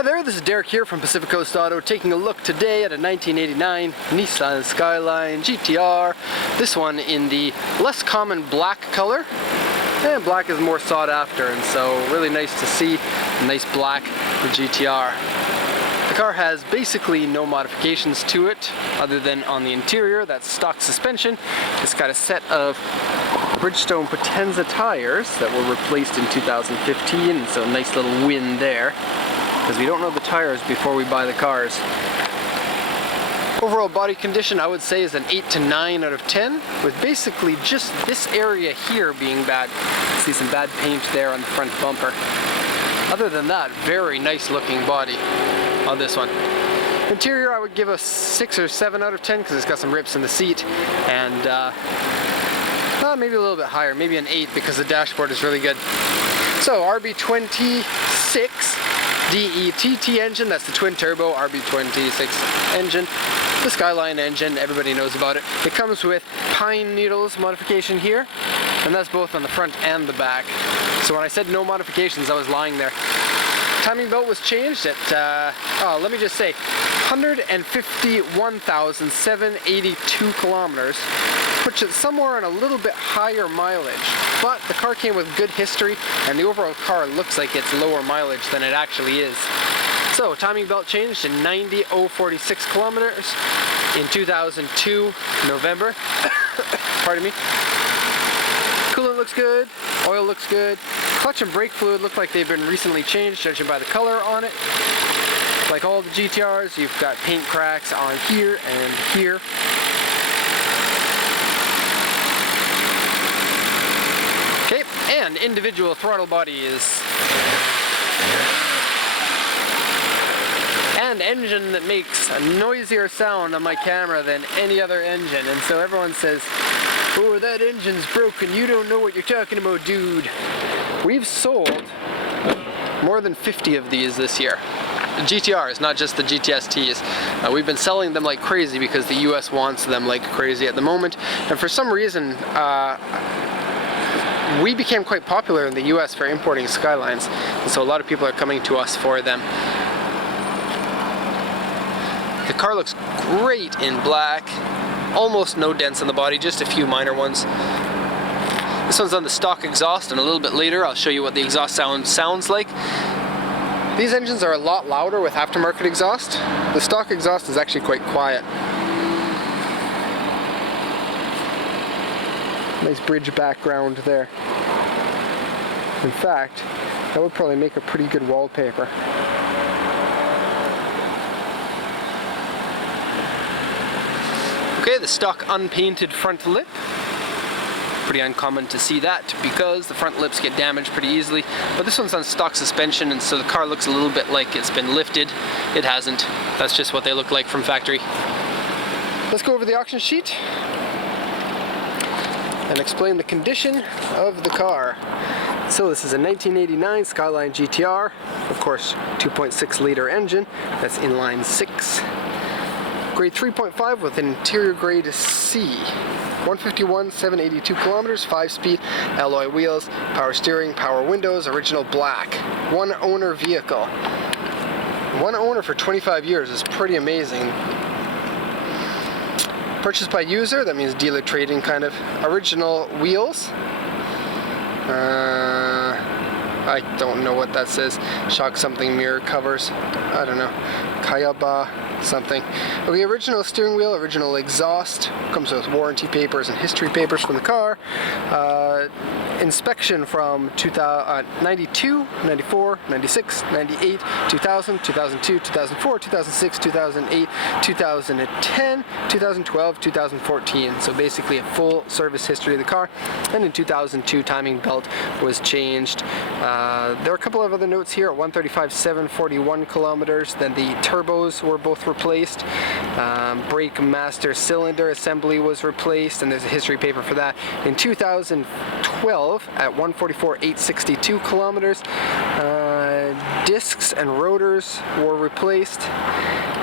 Hi there, this is Derek here from Pacific Coast Auto, taking a look today at a 1989 Nissan Skyline GTR. This one in the less common black color. And black is more sought after, and so really nice to see a nice black GTR. The car has basically no modifications to it other than on the interior. That's stock suspension. It's got a set of Bridgestone Potenza tires that were replaced in 2015, and so a nice little win there, because we don't know the tires before we buy the cars. Overall body condition, I would say, is an 8 to 9 out of 10, with basically just this area here being bad. You see some bad paint there on the front bumper. Other than that, very nice looking body on this one. Interior, I would give a 6 or 7 out of 10 because it's got some rips in the seat, and maybe a little bit higher, maybe an 8 because the dashboard is really good. So Rb26dett engine, that's the twin turbo Rb26 engine. The Skyline engine, everybody knows about it. It comes with pine needles modification here, and that's both on the front and the back. So when I said no modifications, I was lying there. Timing belt was changed at, let me just say, 151,782 kilometers, which is somewhere on a little bit higher mileage. But the car came with good history, and the overall car looks like it's lower mileage than it actually is. So, timing belt changed to 90,046 kilometers in 2002, November. Pardon me. Coolant looks good, oil looks good. Clutch and brake fluid look like they've been recently changed, judging by the color on it. Like all the GTRs, you've got paint cracks on here and here. Okay, and individual throttle bodies. And engine that makes a noisier sound on my camera than any other engine, and so everyone says, "Oh, that engine's broken, you don't know what you're talking about, dude." We've sold more than 50 of these this year. The GTRs, not just the GTSTs. We've been selling them like crazy because the US wants them like crazy at the moment, and for some reason we became quite popular in the US for importing Skylines, and so a lot of people are coming to us for them. The car looks great in black. Almost no dents in the body, just a few minor ones. This one's on the stock exhaust, and a little bit later I'll show you what the exhaust sounds like. These engines are a lot louder with aftermarket exhaust. The stock exhaust is actually quite quiet. Nice bridge background there. In fact, that would probably make a pretty good wallpaper. Okay, the stock unpainted front lip. Pretty uncommon to see that because the front lips get damaged pretty easily. But this one's on stock suspension, and so the car looks a little bit like it's been lifted. It hasn't. That's just what they look like from factory. Let's go over the auction sheet and explain the condition of the car. So this is a 1989 Skyline GTR, of course 2.6 liter engine, that's inline 6. Grade 3.5 with an interior grade C. 151,782 kilometers, 5-speed, alloy wheels, power steering, power windows, original black. One owner vehicle. One owner for 25 years is pretty amazing. Purchased by user, that means dealer trading kind of. Original wheels. I don't know what that says. Shock something mirror covers. I don't know. Kayaba something. Okay, original steering wheel, original exhaust. Comes with warranty papers and history papers from the car. Inspection from 92, 94, 96, 98, 2000, 2002, 2004, 2006, 2008, 2010, 2012, 2014. So basically a full service history of the car. And in 2002, timing belt was changed. There are a couple of other notes here. At 135,741 kilometers. Then the turbos were both replaced. Brake master cylinder assembly was replaced, and there's a history paper for that. In 2012, at 144,862 kilometers, discs and rotors were replaced,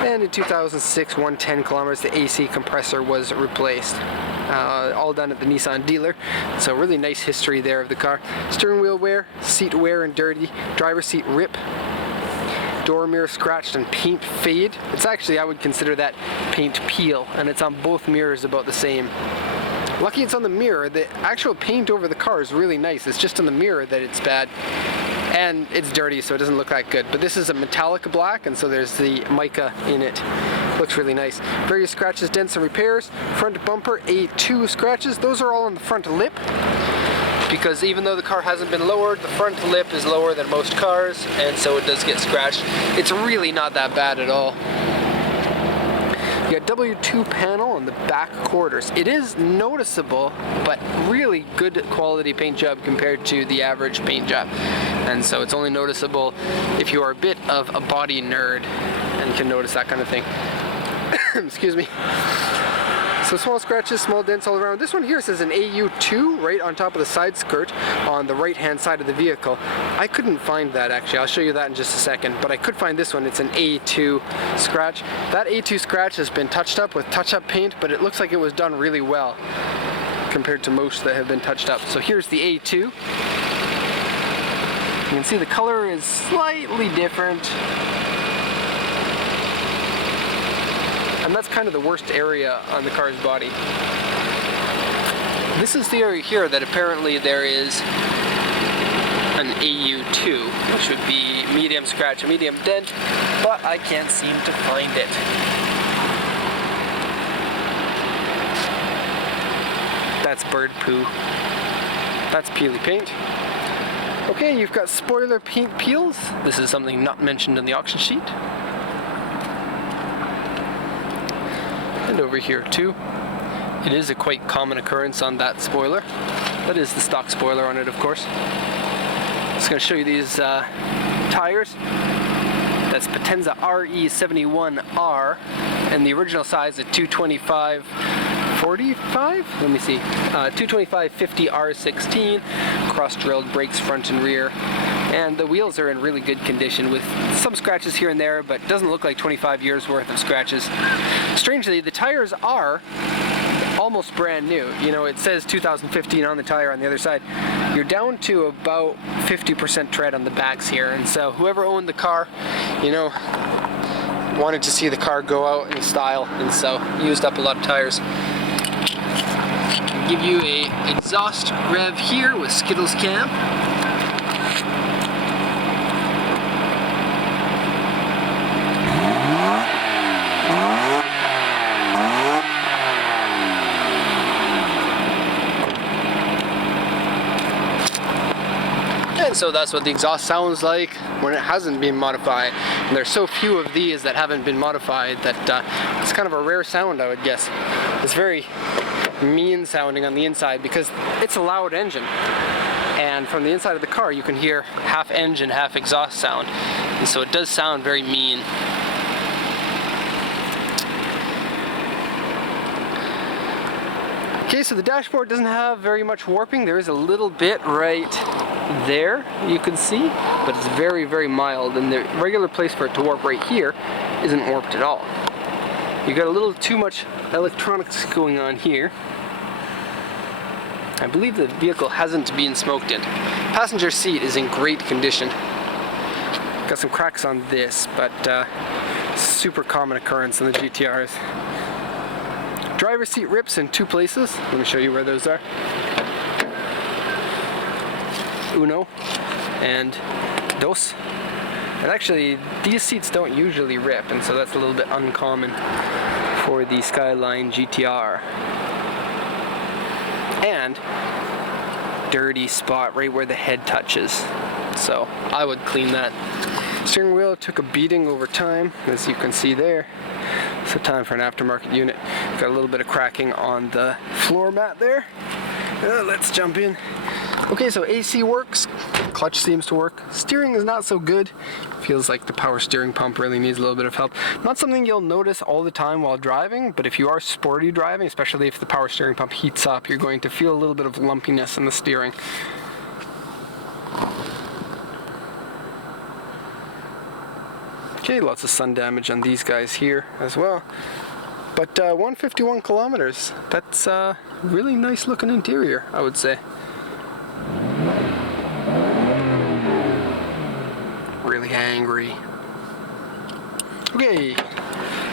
and in 2006, 110 kilometers, the AC compressor was replaced. All done at the Nissan dealer. So really nice history there of the car. Steering wheel wear, seat wear and dirty, driver's seat rip. door mirror scratched and paint fade. It's actually, I would consider that paint peel, and it's on both mirrors about the same. Lucky it's on the mirror. The actual paint over the car is really nice. It's just on the mirror that it's bad. And it's dirty, so it doesn't look that good. But this is a metallic black, and so there's the mica in it. Looks really nice. Various scratches, dents, and repairs. Front bumper, A2 scratches. Those are all on the front lip, because even though the car hasn't been lowered, the front lip is lower than most cars, and so it does get scratched. It's really not that bad at all. You got W2 panel on the back quarters. It is noticeable, but really good quality paint job compared to the average paint job. And so it's only noticeable if you are a bit of a body nerd and can notice that kind of thing. Excuse me. So small scratches, small dents all around. This one here says an AU2 right on top of the side skirt on the right hand side of the vehicle. I couldn't find that actually. I'll show you that in just a second, but I could find this one. It's an A2 scratch. That A2 scratch has been touched up with touch-up paint, but it looks like it was done really well compared to most that have been touched up. So here's the A2. You can see the color is slightly different. And that's kind of the worst area on the car's body. This is the area here that apparently there is an AU2, which would be medium scratch, a medium dent, but I can't seem to find it. That's bird poo. That's peely paint. Okay, you've got spoiler paint peels. This is something not mentioned in the auction sheet. And over here too. It is a quite common occurrence on that spoiler. That is the stock spoiler on it, of course. Just going to show you these tires. That's Potenza RE71R, and the original size is 225/45. Let me see. 225/50 R16. Cross-drilled brakes front and rear. And the wheels are in really good condition with some scratches here and there, but doesn't look like 25 years worth of scratches. Strangely, the tires are almost brand new. You know, it says 2015 on the tire on the other side. You're down to about 50% tread on the backs here, and so whoever owned the car, you know, wanted to see the car go out in style, and so used up a lot of tires. Give you a exhaust rev here with Skittles cam. And so that's what the exhaust sounds like when it hasn't been modified. And there's so few of these that haven't been modified that it's kind of a rare sound, I would guess. It's very mean sounding on the inside because it's a loud engine. And from the inside of the car you can hear half engine, half exhaust sound. And so it does sound very mean. Okay, so the dashboard doesn't have very much warping. There is a little bit right there, you can see, but it's very, very mild, and the regular place for it to warp right here isn't warped at all. You got a little too much electronics going on here. I believe the vehicle hasn't been smoked in. Passenger seat is in great condition. Got some cracks on this, but super common occurrence in the GTRs. Driver's seat rips in two places. Let me show you where those are. Uno and dos. And actually, these seats don't usually rip, and so that's a little bit uncommon for the Skyline GTR. And dirty spot right where the head touches. So I would clean that. Steering wheel took a beating over time, as you can see there. So time for an aftermarket unit. Got a little bit of cracking on the floor mat there. Let's jump in. Okay, so AC works, clutch seems to work. Steering is not so good. Feels like the power steering pump really needs a little bit of help. Not something you'll notice all the time while driving, but if you are sporty driving, especially if the power steering pump heats up, you're going to feel a little bit of lumpiness in the steering. Okay, lots of sun damage on these guys here as well. But 151 kilometers, that's a really nice looking interior, I would say. Really angry. Okay,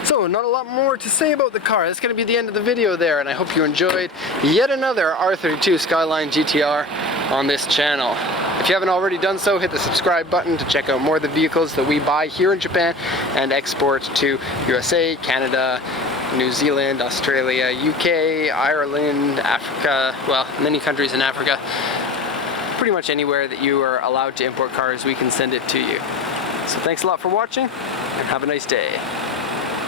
so not a lot more to say about the car. That's going to be the end of the video there, and I hope you enjoyed yet another R32 Skyline GTR on this channel. If you haven't already done so, hit the subscribe button to check out more of the vehicles that we buy here in Japan and export to USA, Canada, New Zealand, Australia, UK, Ireland, Africa, well, many countries in Africa. Pretty much anywhere that you are allowed to import cars, we can send it to you. So thanks a lot for watching, and have a nice day.